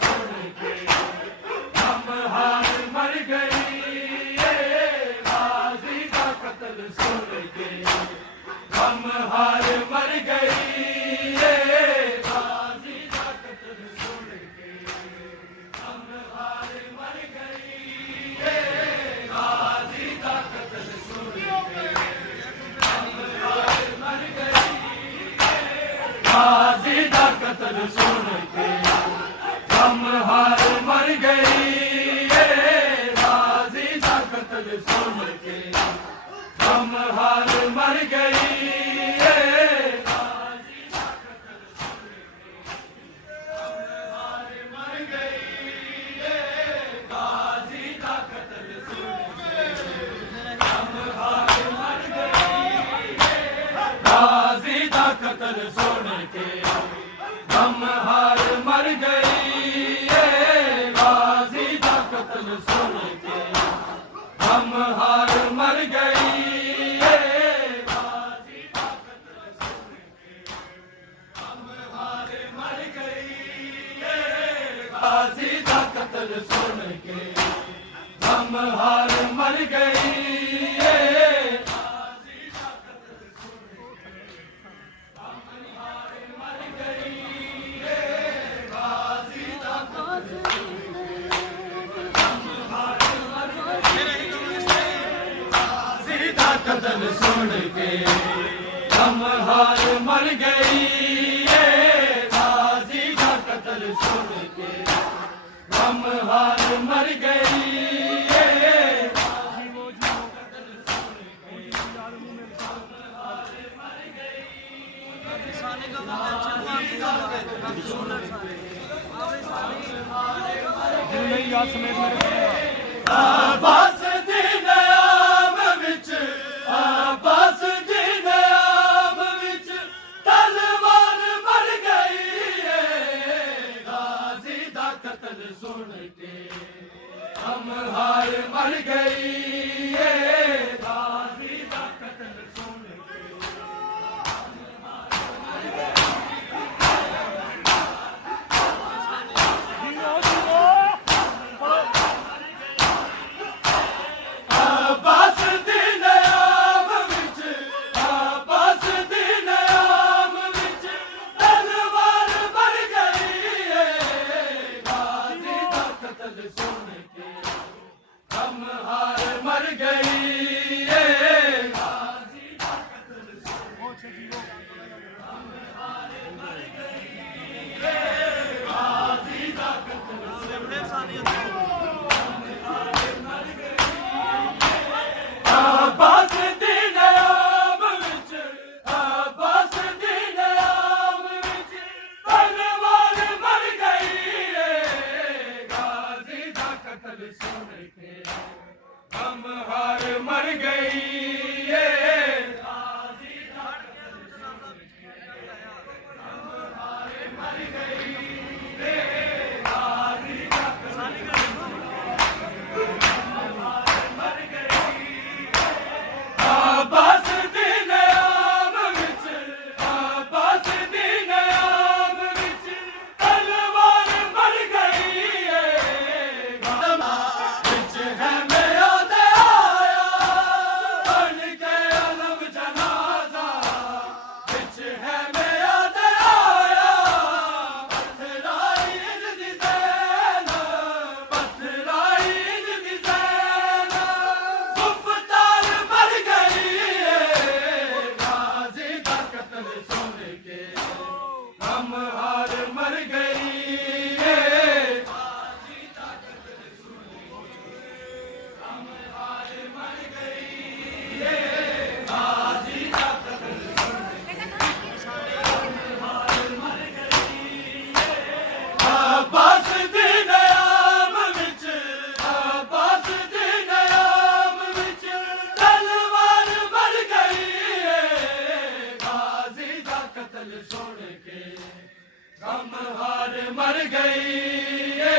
सुन के हम हार मर गई, ये गाजी का कत्ल सुन के हम हार मर गई, ये गाजी का कत्ल सुन के हम हार मर गई, ये गाजी का कत्ल सुन के हम हार मर गई, गाजी का कत्ल सुन के हम हार मर गई, ये गाजी का कत्ल सुन के हम हार मर गई, ये गाजी का कत्ल सुन के हम हार मर गई, ये गाजी का कत्ल सुन के हम हार मर गई, ये गाजी का कत्ल सुन के हम हार मर गई, ये गाजी का कत्ल सुन के हम हार मर गई, ये गाजी का कत्ल सुन के हम हार मर गई, ये गाजी का कत्ल सुन के हम हार मर गई, ये गाजी का कत्ल हम हार मर गई, गाजी का कत्ल सुन के हम हार मर गई, ये गाजी का कत्ल सुन के हम हार मर गई, ये आबास दी नयाम विच, आबास दी नयाम विच तलवार मर गई, है गाजी दा कत्ल सुन के हम हार मर गई, ये गाजी दा कत्ल सुन के हम हार मर गई, आबास दी नयाम विच, आबास दी नयाम विच तलवार मर गई, है गाजी दा कत्ल सुन के हम हार मर गई, ये गाजी दा कत्ल सुन के हम हार मर गई, ये गाजी दा कत्ल सुन के हम हार मर गई, आबास दी नयाम विच, आबास दी नयाम विच तलवार मर गई, है गाजी दा कत्ल सुन के हम हार मर गई, ये गाजी दा कत्ल सुन के हम हार मर गई, ये गाजी दा कत्ल हम हार मर गई, आबास दी नयाम विच, आबास दी नयाम विच तलवार मर गई, है विच है मेरा दे आया बन के अलम जनाजा, विच है मेरा दे आया पत्थराई दी ज़ैन, पत्थराई दी ज़ैन गुफ्तार मर गई, है गाजी का कत्ल सुन के हम हार मर गई, ये गाजी का कत्ल सुन के हम हार मर गई, ये गाजी का कत्ल सुन के हम हार मर गई, आबास दी नयाम विच, आबास दी नयाम विच तलवार मर गई, है गाजी दा कत्ल सुन के हम हार मर गई, ये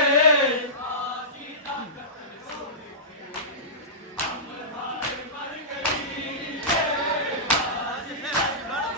गाजी दा कत्ल सुन के हम हार मर गई, ये गाजी दा कत्ल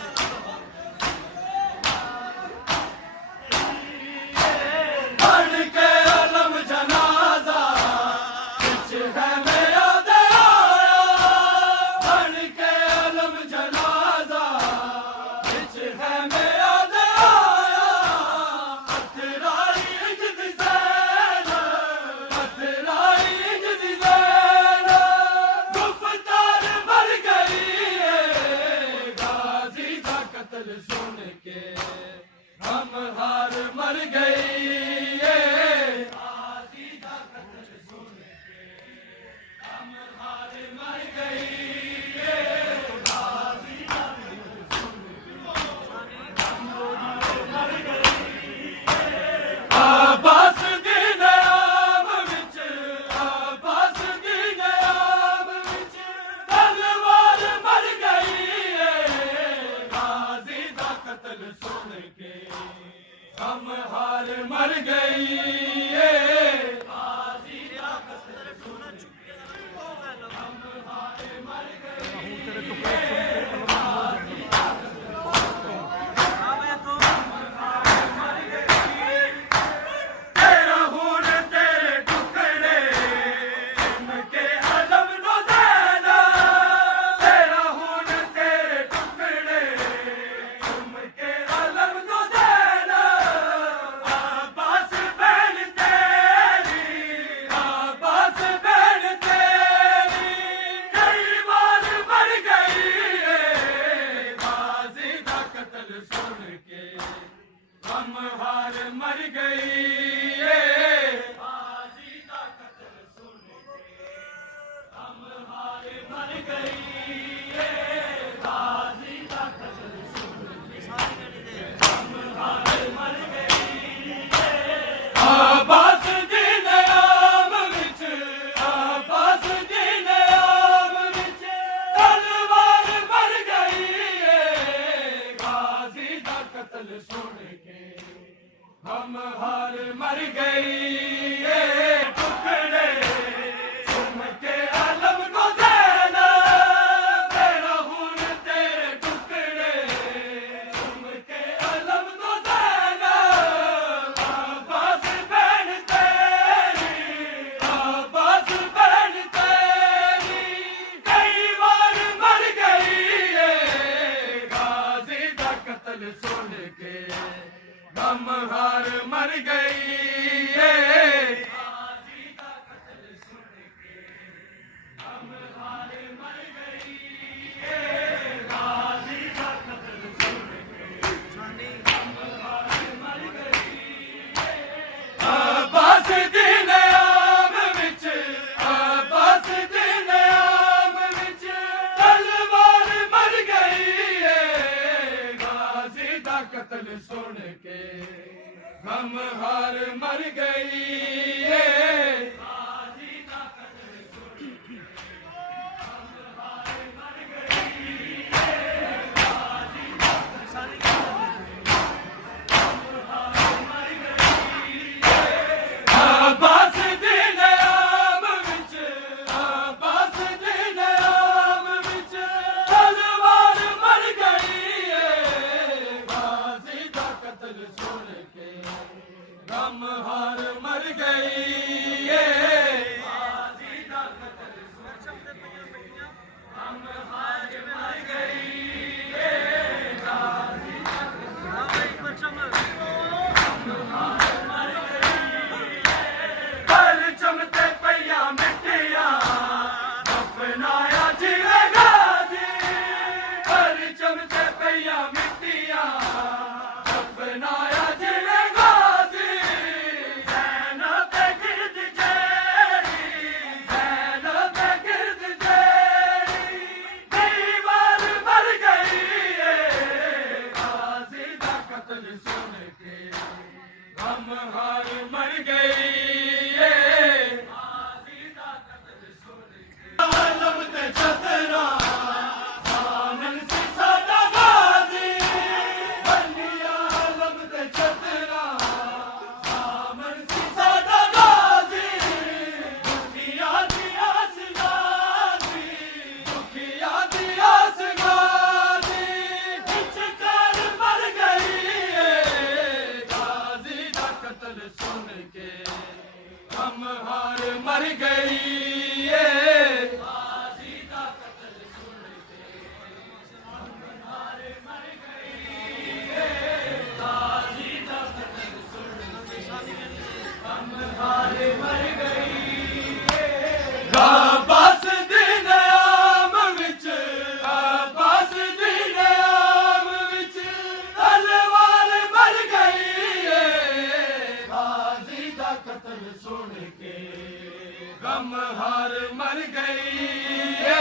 हार मर गई रे गाजी ताकत हम हार मर गई रे गाजी दा कत्ल सुन के हम हार मर गई रे गाजी दा कत्ल सुन के हम हार मर गई अब्बास दी नाम विच अब्बास दी नाम विच तलवार मर गई रे गाजी दा कत्ल सुन के हम हार मर गई ये टुकड़े सुन के आलम को देना तेरा खून तेरे टुकड़े सुन के आलम को देना अब्बास बहन तेरी कई बार मर गई ये गाजी दा कत्ल सुन के हम हार मर गई ये गाजी दा कत्ल सुन के हम हार मर गई ये गाजी दा कत्ल सुन के हम हार मर गई अब्बास दी नाम विच अब्बास दी नाम विच तलवार मर गई ये गाजी दा कत्ल सुन के हम हार मर गई ये गाजी दा कत्ल सुन के हम हार मर गई ये गाजी दा अब्बास दी नाम विच अब्बास दी नाम विच तलवार मर गई ये गाजी दा कत्ल सुन के हम हार मर गई ये गाजी दा कत्ल सुन के हम हार मर गई ये गाजी दा परचम ते पईया मिट्टियां दफनाया जिवे गाजी परचम ते पईया मिट्टियां दफनाया जिवे गाजी ज़ैनब दे गिरद जेड़ी दीवार मर गई ये गाजी दा कत्ल सुन के हम हार मर गई ये गाजी दा कत्ल सुन के आलम ते छतरा सानन सी साडा गाजी बनिया आलम ते छतरा सामन सी साडा गाजी दुखिया दी आस गाजी दुखिया दी आस गाजी विचकार मर गई ये गाजी दा कत्ल सुन के हम हार मर गई ये गाजी दा कत्ल सुन के हम हार मर गई ये गाजी दा कत्ल सुन के हम हार मर गई अब्बास दी नाम विच अब्बास दी नाम विच तलवार मर गई ये गाजी दा कत्ल सुन के हम हार मर गई ये